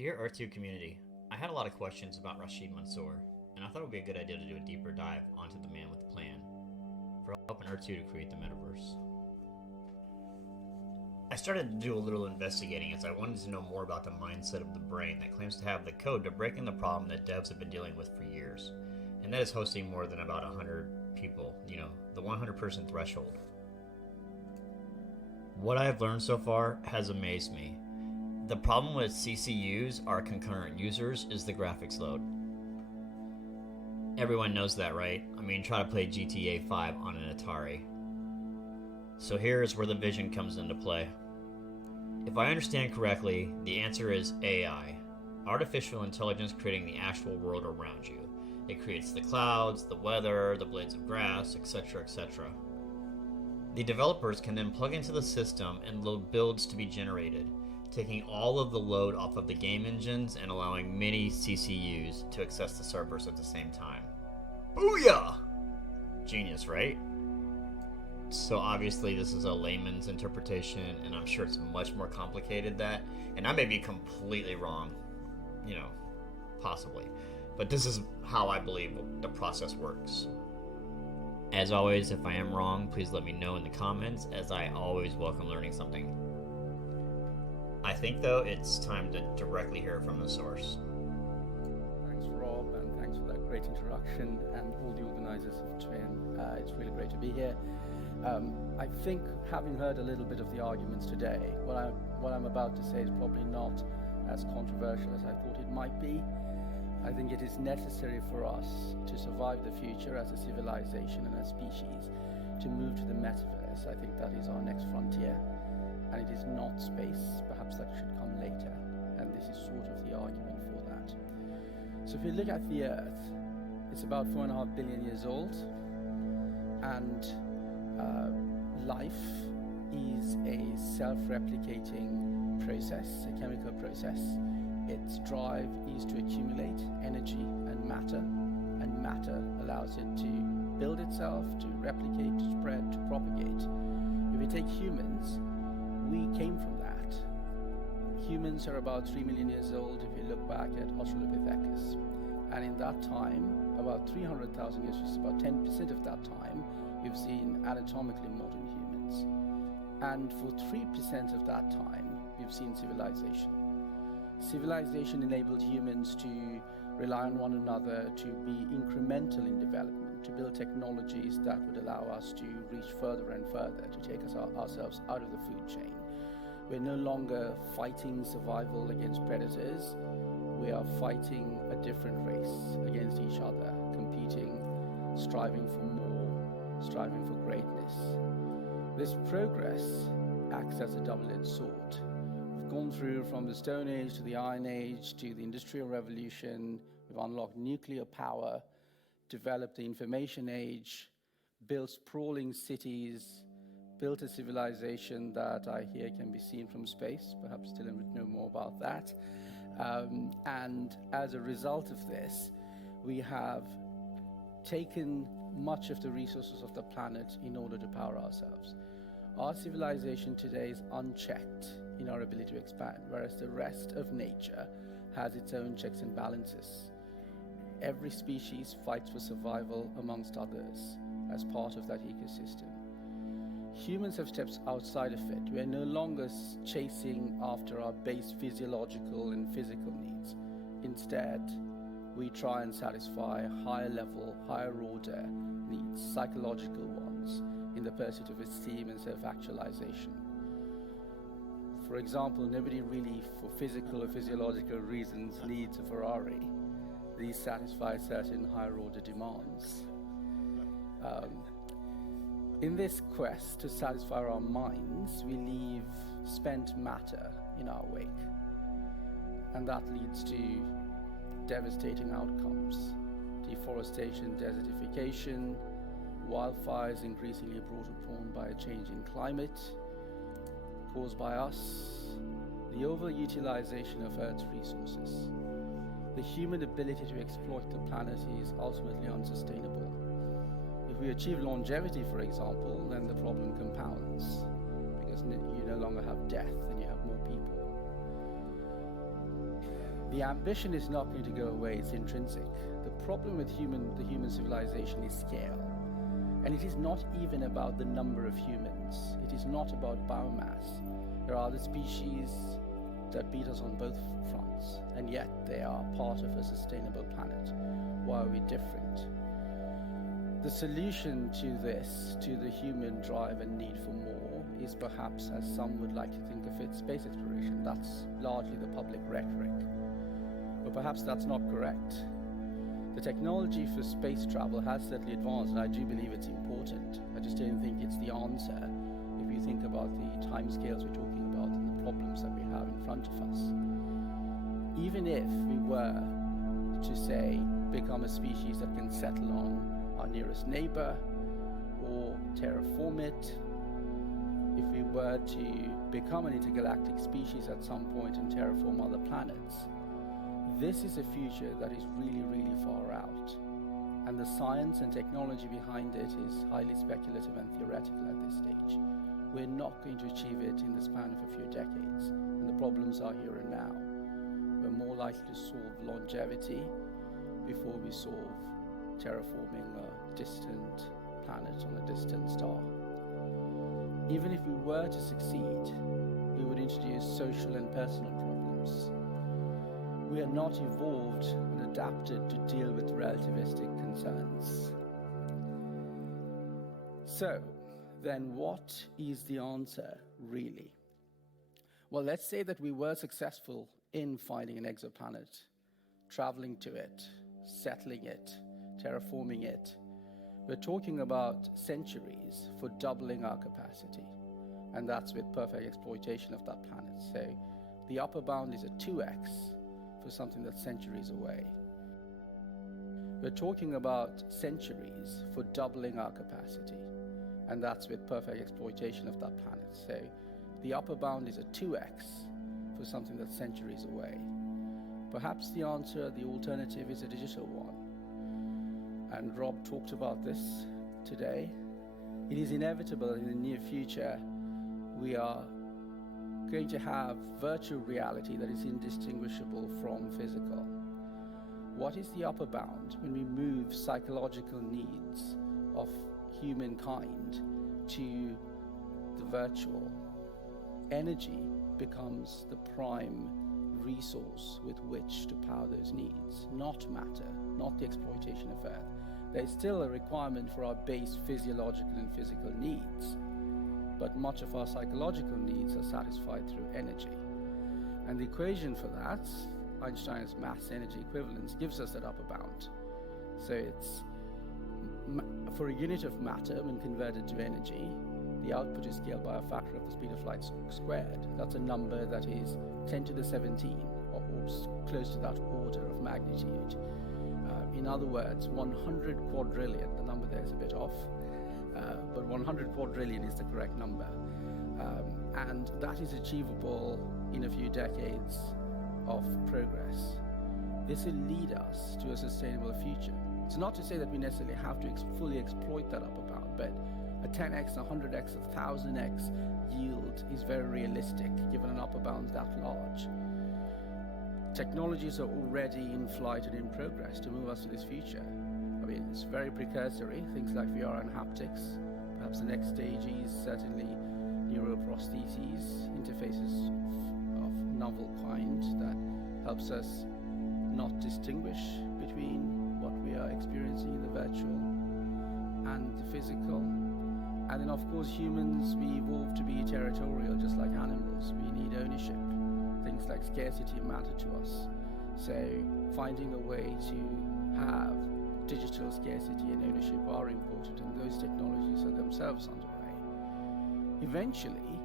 Dear Earth2 community, I had a lot of questions about Rashid Mansoor, and I thought it would be a good idea to do a deeper dive onto the man with the plan for helping Earth2 to create the metaverse. I started to do a little investigating as I wanted to know more about the mindset of the brain that claims to have the code to break in the problem that devs have been dealing with for years, and that is hosting more than about 100 people, the 100 person threshold. What I have learned so far has amazed me. The problem with CCUs, our concurrent users, is the graphics load. Everyone knows that, right? I mean, try to play GTA 5 on an Atari. So here's where the vision comes into play. If I understand correctly, the answer is AI, artificial intelligence creating the actual world around you. It creates the clouds, the weather, the blades of grass, etc., etc. The developers can then plug into the system and load builds to be generated, taking all of the load off of the game engines and allowing many CCUs to access the servers at the same time. Booyah! Genius, right? So obviously this is a layman's interpretation, and I'm sure it's much more complicated than that, and I may be completely wrong, possibly. But this is how I believe the process works. As always, if I am wrong, please let me know in the comments, as I always welcome learning something. I think, though, it's time to directly hear from the source. Thanks, Rob, and thanks for that great introduction, and all the organizers of Twin. It's really great to be here. I think, having heard a little bit of the arguments today, what I'm about to say is probably not as controversial as I thought it might be. I think it is necessary for us to survive the future as a civilization and a species to move to the metaverse. I think that is our next frontier. And it is not space, perhaps that should come later, and this is sort of the argument for that. So if you look at the Earth, it's about 4.5 billion years old, and life is a self-replicating process, a chemical process. Its drive is to accumulate energy and matter allows it to build itself, to replicate, to spread, to propagate. If you take humans, we came from that. Humans are about 3 million years old if you look back at Australopithecus. And in that time, about 300,000 years, which is about 10% of that time, we've seen anatomically modern humans. And for 3% of that time, we've seen civilization. Civilization enabled humans to rely on one another, to be incremental in development, to build technologies that would allow us to reach further and further, to take ourselves out of the food chain. We're no longer fighting survival against predators. We are fighting a different race against each other, competing, striving for more, striving for greatness. This progress acts as a double-edged sword. We've gone through from the Stone Age to the Iron Age to the Industrial Revolution. We've unlocked nuclear power, developed the information age, built sprawling cities, built a civilization that I hear can be seen from space. Perhaps Dylan would know more about that. And as a result of this, we have taken much of the resources of the planet in order to power ourselves. Our civilization today is unchecked in our ability to expand, whereas the rest of nature has its own checks and balances. Every species fights for survival amongst others as part of that ecosystem. Humans have stepped outside of it. We are no longer chasing after our base physiological and physical needs. Instead, we try and satisfy higher level, higher order needs, psychological ones, in the pursuit of esteem and self-actualization. For example, nobody really, for physical or physiological reasons, needs a Ferrari. These satisfy certain higher order demands. In this quest to satisfy our minds, we leave spent matter in our wake. And that leads to devastating outcomes. Deforestation, desertification, wildfires increasingly brought upon by a changing climate caused by us, the overutilization of Earth's resources. The human ability to exploit the planet is ultimately unsustainable. If we achieve longevity, for example, then the problem compounds, because you no longer have death and you have more people. The ambition is not going to go away, it's intrinsic. The problem with the human civilization is scale. And it is not even about the number of humans. It is not about biomass. There are other species that beat us on both fronts, and yet they are part of a sustainable planet. Why are we different? The solution to this, to the human drive and need for more, is perhaps, as some would like to think of it, space exploration. That's largely the public rhetoric. But perhaps that's not correct. The technology for space travel has certainly advanced, and I do believe it's important. I just don't think it's the answer if you think about the timescales we're talking about and the problems that we have in front of us. Even if we were to, say, become a species that can settle on our nearest neighbor or terraform it, if we were to become an intergalactic species at some point and terraform other planets, this is a future that is really, really far out. And the science and technology behind it is highly speculative and theoretical at this stage. We're not going to achieve it in the span of a few decades, and the problems are here and now. We're more likely to solve longevity before we solve terraforming a distant planet on a distant star. Even if we were to succeed, we would introduce social and personal problems. We are not evolved and adapted to deal with relativistic concerns. So, then what is the answer, really? Well, let's say that we were successful in finding an exoplanet, traveling to it, settling it, terraforming it. We're talking about centuries for doubling our capacity, and that's with perfect exploitation of that planet. So the upper bound is a 2x for something that's centuries away. We're talking about centuries for doubling our capacity, and that's with perfect exploitation of that planet. So the upper bound is a 2x for something that's centuries away. Perhaps the answer, the alternative, is a digital one. And Rob talked about this today. It is inevitable that in the near future we are going to have virtual reality that is indistinguishable from physical. What is the upper bound when we move psychological needs of humankind to the virtual? Energy becomes the prime resource with which to power those needs, not matter, not the exploitation of Earth. There's still a requirement for our base physiological and physical needs, but much of our psychological needs are satisfied through energy. And the equation for that, Einstein's mass-energy equivalence, gives us that upper bound. So it's, for a unit of matter, when converted to energy, the output is scaled by a factor of the speed of light squared. That's a number that is 10 to the 17, or close to that order of magnitude. In other words, 100 quadrillion, the number there is a bit off, but 100 quadrillion is the correct number. And that is achievable in a few decades of progress. This will lead us to a sustainable future. It's not to say that we necessarily have to fully exploit that upper bound, but a 10x, a 100x, a 1000x yield is very realistic given an upper bound that large. Technologies are already in flight and in progress to move us to this future. I mean, it's very precursory, things like VR and haptics. Perhaps the next stage is certainly neuroprostheses, interfaces of novel kind that helps us not distinguish between what we are experiencing in the virtual and the physical. And then, of course, humans, we evolved to be territorial just like animals. We need ownership. Things like scarcity matter to us. So finding a way to have digital scarcity and ownership are important, and those technologies are themselves underway. Eventually,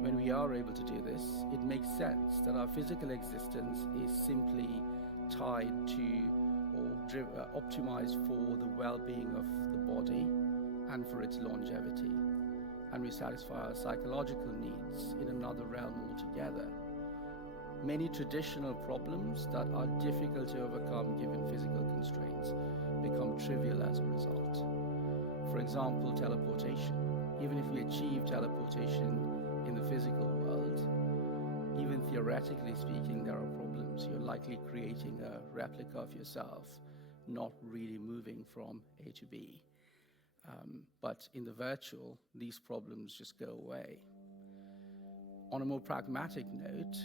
when we are able to do this, it makes sense that our physical existence is simply tied to or optimized for the well-being of the body and for its longevity. And we satisfy our psychological needs in another realm altogether. Many traditional problems that are difficult to overcome given physical constraints become trivial as a result. For example, teleportation. Even if we achieve teleportation in the physical world, even theoretically speaking, there are problems. You're likely creating a replica of yourself, not really moving from A to B. But in the virtual, these problems just go away. On a more pragmatic note,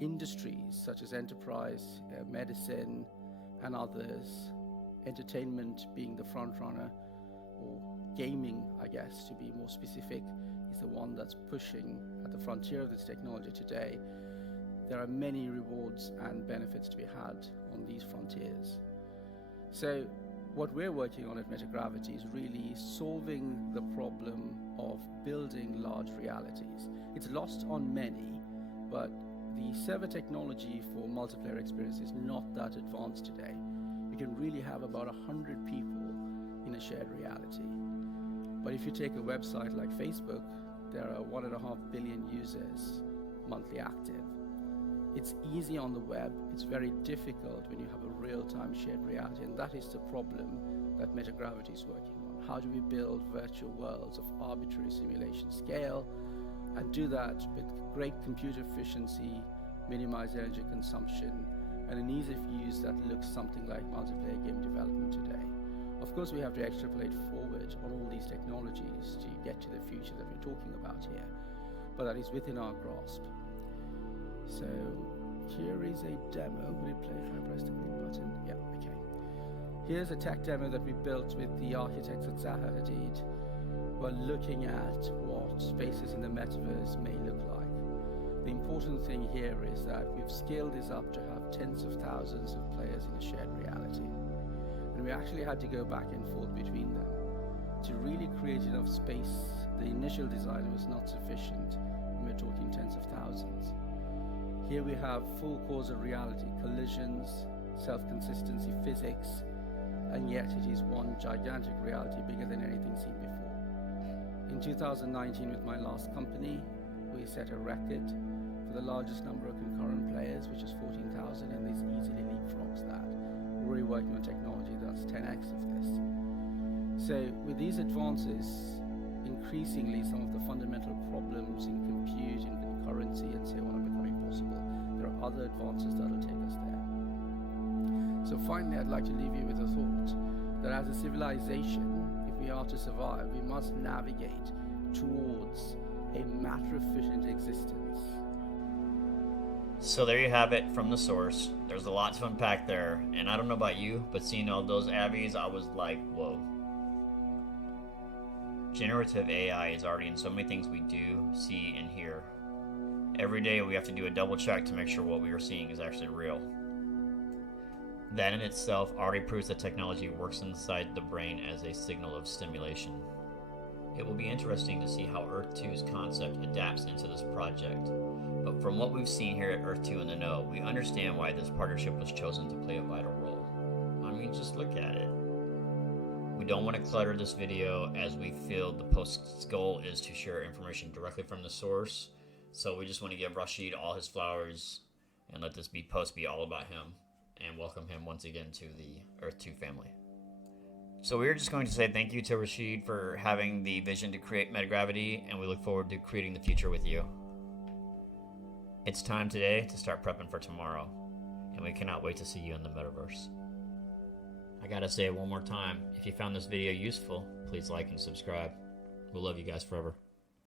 industries such as enterprise, medicine, and others, entertainment being the front runner, or gaming, I guess, to be more specific, is the one that's pushing at the frontier of this technology today. There are many rewards and benefits to be had on these frontiers. So what we're working on at Metagravity is really solving the problem of building large realities. It's lost on many, but the server technology for multiplayer experience is not that advanced today. You can really have about 100 people in a shared reality. But if you take a website like Facebook, there are 1.5 billion users monthly active. It's easy on the web, it's very difficult when you have a real-time shared reality, and that is the problem that Metagravity is working on. How do we build virtual worlds of arbitrary simulation scale and do that with great computer efficiency, minimize energy consumption, and an ease of use that looks something like multiplayer game development today. Of course, we have to extrapolate forward on all these technologies to get to the future that we're talking about here, but that is within our grasp. So here is a demo. Will it play if I press the green button? Yeah, okay. Here's a tech demo that we built with the architects at Zaha Hadid. We're looking at what spaces in the metaverse may look like. The important thing here is that we've scaled this up to have tens of thousands of players in a shared reality. And we actually had to go back and forth between them. To really create enough space, the initial design was not sufficient, and we're talking tens of thousands. Here we have full causal reality, collisions, self-consistency physics, and yet it is one gigantic reality bigger than anything seen before. In 2019, with my last company, we set a record for the largest number of concurrent players, which is 14,000, and this easily leapfrogs that. We're already working on technology that's 10x of this. So with these advances, increasingly some of the fundamental problems in compute, in concurrency, and so on are becoming possible. There are other advances that will take us there. So finally, I'd like to leave you with a thought that as a civilization, if we are to survive, we must navigate towards a matter-efficient existence. So there you have it from the source. There's a lot to unpack there, and I don't know about you, but seeing all those abbeys, I was like, whoa. Generative AI is already in so many things we do, see, and hear. Every day we have to do a double check to make sure what we are seeing is actually real. That in itself already proves that technology works inside the brain as a signal of stimulation. It will be interesting to see how Earth2's concept adapts into this project. But from what we've seen here at Earth2 in the Know, we understand why this partnership was chosen to play a vital role. I mean, just look at it. We don't want to clutter this video, as we feel the post's goal is to share information directly from the source. So we just want to give Rashid all his flowers and let this post be all about him, and welcome him once again to the Earth2 family. So we're just going to say thank you to Rashid for having the vision to create Metagravity, and we look forward to creating the future with you. It's time today to start prepping for tomorrow, and we cannot wait to see you in the metaverse. I gotta say it one more time, if you found this video useful, please like and subscribe. We'll love you guys forever.